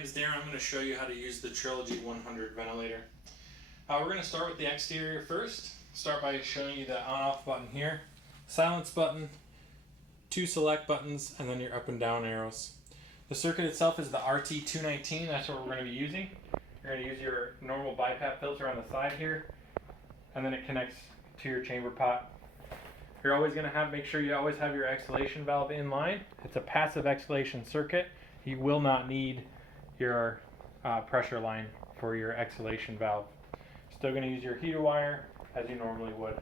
name's Darren. I'm going to show you how to use the Trilogy 100 ventilator. We're going to start with the exterior first. Start by showing you the on-off button here, silence button, 2 select buttons, and then your up and down arrows. The circuit itself is the RT219. That's what we're going to be using. You're going to use your normal BiPAP filter on the side here, and then it connects to your chamber pot. You're always going to make sure you always have your exhalation valve in line. It's a passive exhalation circuit. You will not need your pressure line for your exhalation valve. Still going to use your heater wire as you normally would.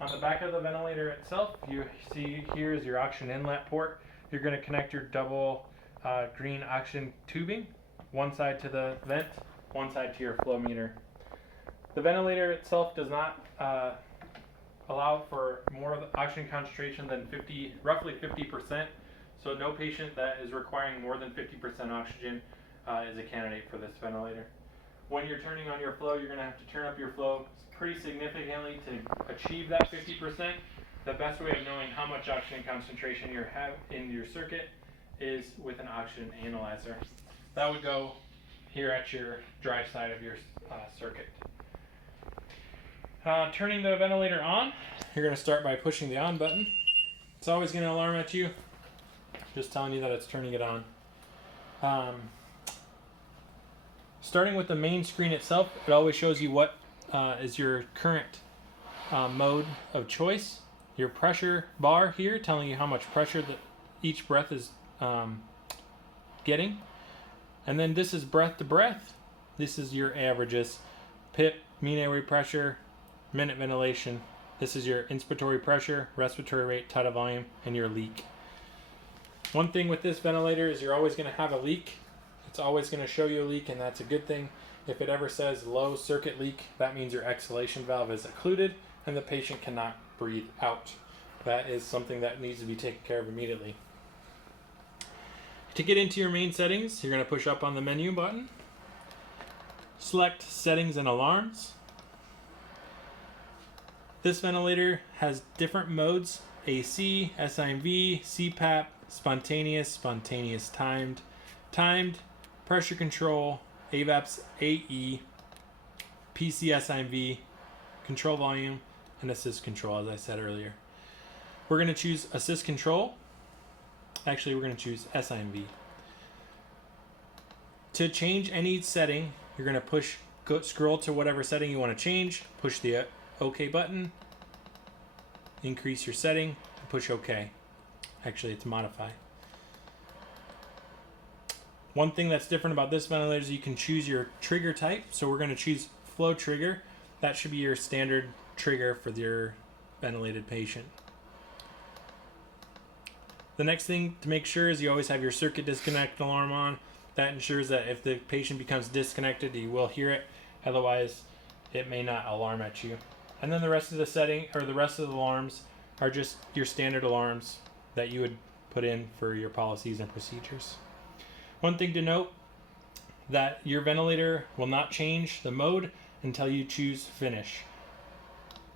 On the back of the ventilator itself, you see here is your oxygen inlet port. You're going to connect your double green oxygen tubing, one side to the vent, one side to your flow meter. The ventilator itself does not allow for more of the oxygen concentration than roughly 50%. So no patient that is requiring more than 50% oxygen is a candidate for this ventilator. When you're turning on your flow, you're going to have to turn up your flow pretty significantly to achieve that 50%. The best way of knowing how much oxygen concentration you have in your circuit is with an oxygen analyzer. That would go here at your dry side of your circuit. Turning the ventilator on, you're going to start by pushing the on button. It's always going to alarm at you, just telling you that it's turning it on. Starting with the main screen itself, it always shows you what is your current mode of choice. Your pressure bar here telling you how much pressure that each breath is getting. And then this is breath to breath. This is your averages. PIP, mean airway pressure, minute ventilation. This is your inspiratory pressure, respiratory rate, tidal volume, and your leak. One thing with this ventilator is you're always going to have a leak. It's always going to show you a leak, and that's a good thing. If it ever says low circuit leak, that means your exhalation valve is occluded and the patient cannot breathe out. That is something that needs to be taken care of immediately. To get into your main settings, you're going to push up on the menu button. Select settings and alarms. This ventilator has different modes: AC, SIMV, CPAP, spontaneous timed, pressure control, AVAPS AE, PCSIMV, control volume, and assist control, as I said earlier. We're going to choose assist control. Actually, we're going to choose SIMV. To change any setting, you're going to scroll to whatever setting you want to change, push the OK button, increase your setting, and push OK. Actually, it's modify. One thing that's different about this ventilator is you can choose your trigger type. So we're going to choose flow trigger. That should be your standard trigger for your ventilated patient. The next thing to make sure is you always have your circuit disconnect alarm on. That ensures that if the patient becomes disconnected, you will hear it. Otherwise, it may not alarm at you. And then the rest of the setting, or the rest of the alarms, are just your standard alarms that you would put in for your policies and procedures. One thing to note, that your ventilator will not change the mode until you choose finish.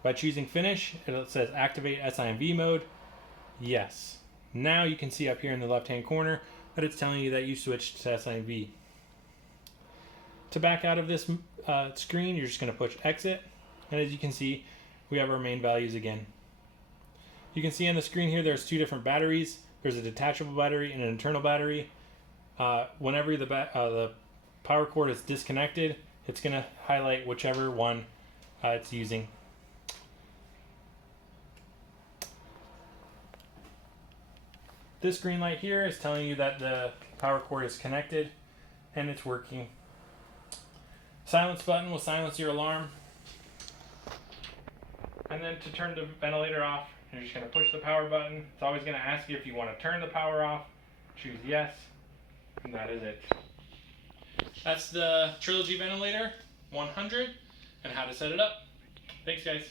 By choosing finish, it says activate SIMV mode. Yes. Now you can see up here in the left-hand corner that it's telling you that you switched to SIMV. To back out of this screen, you're just going to push exit. And as you can see, we have our main values again. You can see on the screen here there's 2 different batteries. There's a detachable battery and an internal battery. Whenever the power cord is disconnected, it's going to highlight whichever one it's using. This green light here is telling you that the power cord is connected and it's working. Silence button will silence your alarm. And then to turn the ventilator off, you're just going to push the power button. It's always going to ask you if you want to turn the power off. Choose yes, and that is it. That's the Trilogy ventilator 100 and how to set it up. Thanks, guys.